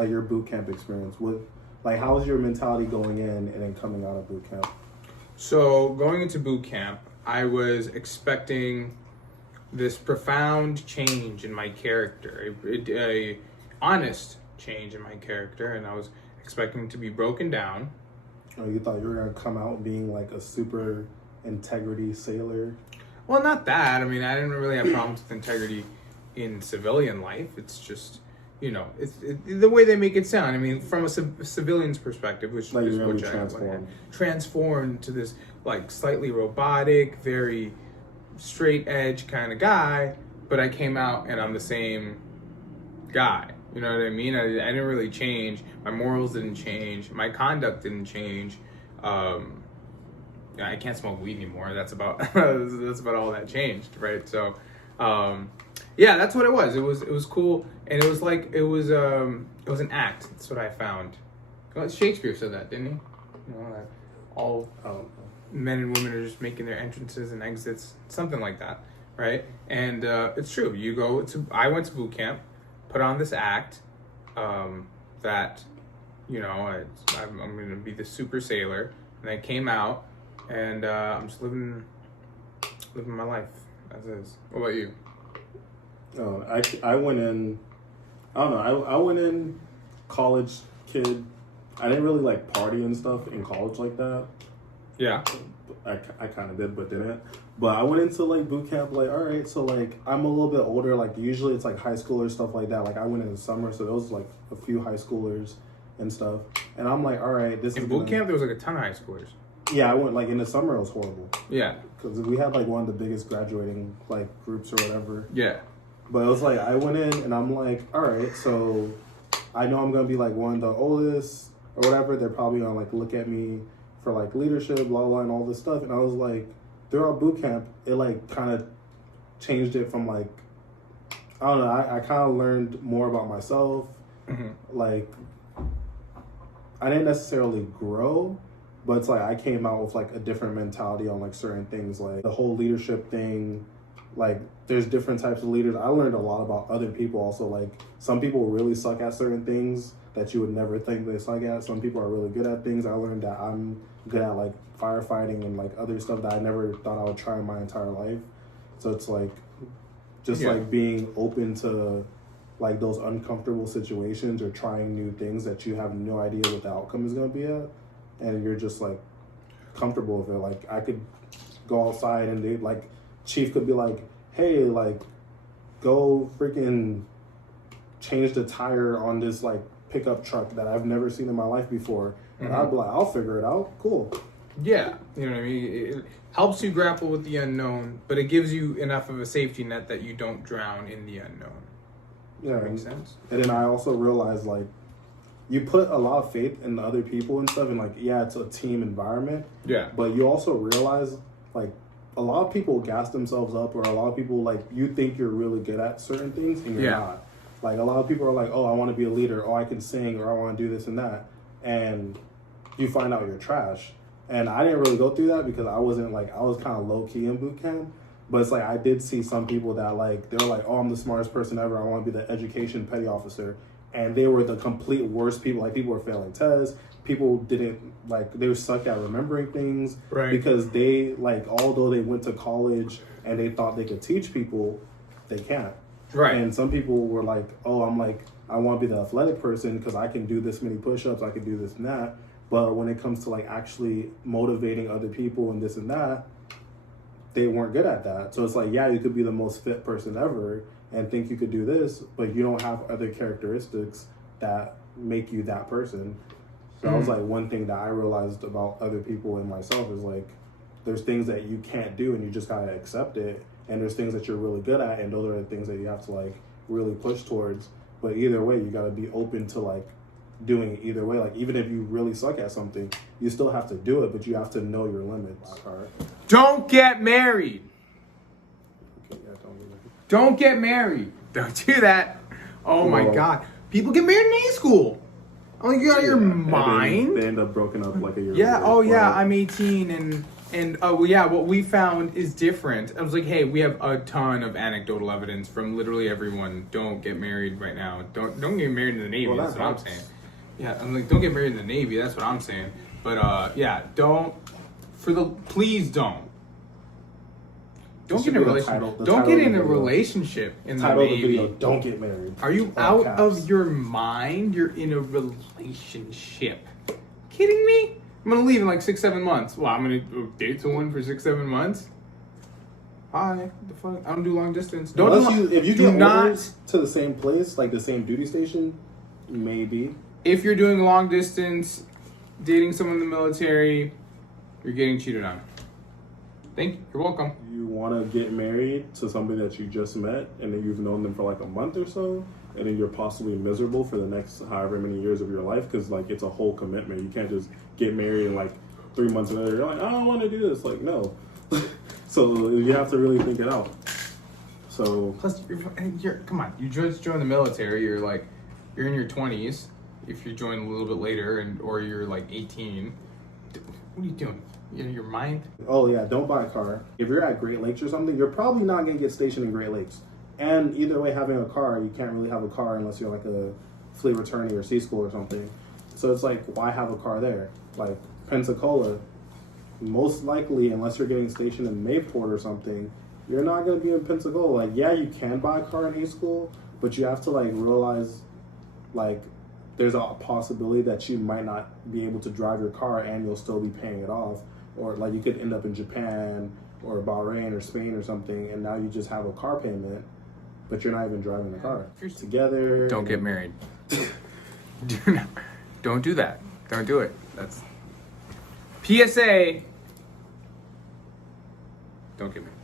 like your boot camp experience? How was your mentality going in and then coming out of boot camp? So going into boot camp, I was expecting this profound change in my character, a honest change in my character, and I was expecting to be broken down. Oh, you thought you were gonna come out being like a super integrity sailor? Well, not that. I mean, I didn't really have problems with integrity in civilian life. It's just, it's the way they make it sound. I mean, from a civilian's perspective, which like is really which transformed to this like slightly robotic, very straight edge kind of guy. But I came out and I'm the same guy. You know what I mean? I didn't really change. My morals didn't change. My conduct didn't change. I can't smoke weed anymore. That's about that's about all that changed, right? So, yeah, that's what it was. It was cool, and it was an act. That's what I found. Well, Shakespeare said that, didn't he? That all men and women are just making their entrances and exits, something like that, right? And it's true. I went to boot camp, put on this act that I'm going to be the super sailor, and I came out. And I'm just living my life as is. What about you? Oh, I went in. I don't know. I went in college kid. I didn't really like party and stuff in college like that. Yeah. I kind of did, but didn't. But I went into like boot camp. Like, all right, so like I'm a little bit older. Like usually it's like high schoolers stuff like that. Like I went in the summer, so there was like a few high schoolers and stuff. And I'm like, all right, this in is boot camp. There was like a ton of high schoolers. Yeah, I went like in the summer. It was horrible. Yeah, because we had like one of the biggest graduating like groups or whatever. Yeah, but it was like I went in and I'm like, all right, so I know I'm gonna be like one of the oldest or whatever. They're probably gonna like look at me for like leadership, blah blah, and all this stuff. And I was like, throughout boot camp, it like kind of changed it from like I don't know. I kind of learned more about myself. Mm-hmm. Like I didn't necessarily grow. But it's like I came out with like a different mentality on like certain things, like the whole leadership thing. Like there's different types of leaders. I learned a lot about other people also. Like some people really suck at certain things that you would never think they suck at. Some people are really good at things. I learned that I'm good at like firefighting and like other stuff that I never thought I would try in my entire life. So it's like just like being open to like those uncomfortable situations or trying new things that you have no idea what the outcome is going to be at. And you're just like comfortable with it. Like I could go outside and they like chief could be like, hey, like go freaking change the tire on this like pickup truck that I've never seen in my life before. And I'd be like, I'll figure it out. Cool. Yeah, you know what I mean? It helps you grapple with the unknown, but it gives you enough of a safety net that you don't drown in the unknown. Yeah. That makes sense. And then I also realized like you put a lot of faith in the other people and stuff, and like, yeah, it's a team environment. Yeah. But you also realize, like, a lot of people gas themselves up, or a lot of people, like, you think you're really good at certain things, and you're not. Like, a lot of people are like, oh, I want to be a leader, oh, I can sing, or I want to do this and that. And you find out you're trash. And I didn't really go through that because I was kind of low-key in boot camp. But it's like, I did see some people that, like, they were like, oh, I'm the smartest person ever, I want to be the education petty officer. And they were the complete worst people. Like, people were failing tests. People didn't, like, they were stuck at remembering things. Right. Because they, like, although they went to college and they thought they could teach people, they can't. Right. And some people were like, oh, I want to be the athletic person because I can do this many push-ups, I can do this and that. But when it comes to, like, actually motivating other people and this and that, they weren't good at that. So it's like, yeah, you could be the most fit person ever and think you could do this, but you don't have other characteristics that make you that person. So that was like one thing that I realized about other people and myself is like, there's things that you can't do and you just gotta accept it. And there's things that you're really good at, and those are the things that you have to like really push towards. But either way, you gotta be open to like doing it either way. Like even if you really suck at something, you still have to do it, but you have to know your limits. Don't get married. Don't get married. Don't do that. Oh my God. People get married in A school. Oh, you out of your mind. They end up broken up like a year later. Oh yeah, I'm 18 and And yeah, what we found is different. I was like, hey, we have a ton of anecdotal evidence from literally everyone. Don't get married right now. Don't get married in the Navy. That's what I'm saying. Yeah, I'm like, don't get married in the Navy. That's what I'm saying. But yeah, please don't. Don't get in a relationship. Don't get in a relationship in the Navy. Of the video, don't get married. Are you out of your mind? You're in a relationship. Kidding me? I'm gonna leave in like 6-7 months. Well, I'm gonna date someone for 6-7 months. Hi, what the fuck? I don't do long distance. If you get orders to the same place, like the same duty station, maybe. If you're doing long distance, dating someone in the military, you're getting cheated on. Thank you. You're welcome. You want to get married to somebody that you just met, and then you've known them for like a month or so, and then you're possibly miserable for the next however many years of your life, because like it's a whole commitment. You can't just get married and like 3 months later you're like, I don't want to do this. Like, no. So you have to really think it out. So plus, come on. You just joined the military. You're in your 20s. If you join a little bit later, or you're like 18, what are you doing? Your mind? Oh yeah, don't buy a car. If you're at Great Lakes or something, you're probably not gonna get stationed in Great Lakes. And either way, having a car, you can't really have a car unless you're like a fleet returnee or Sea School or something. So it's like, why have a car there? Like Pensacola, most likely, unless you're getting stationed in Mayport or something, you're not gonna be in Pensacola. Like, yeah, you can buy a car in A School, but you have to like realize, like, there's a possibility that you might not be able to drive your car and you'll still be paying it off. Or like you could end up in Japan or Bahrain or Spain or something, and now you just have a car payment, but you're not even driving the car. If you're together, don't get married. Don't do that. Don't do it. That's PSA. Don't get married.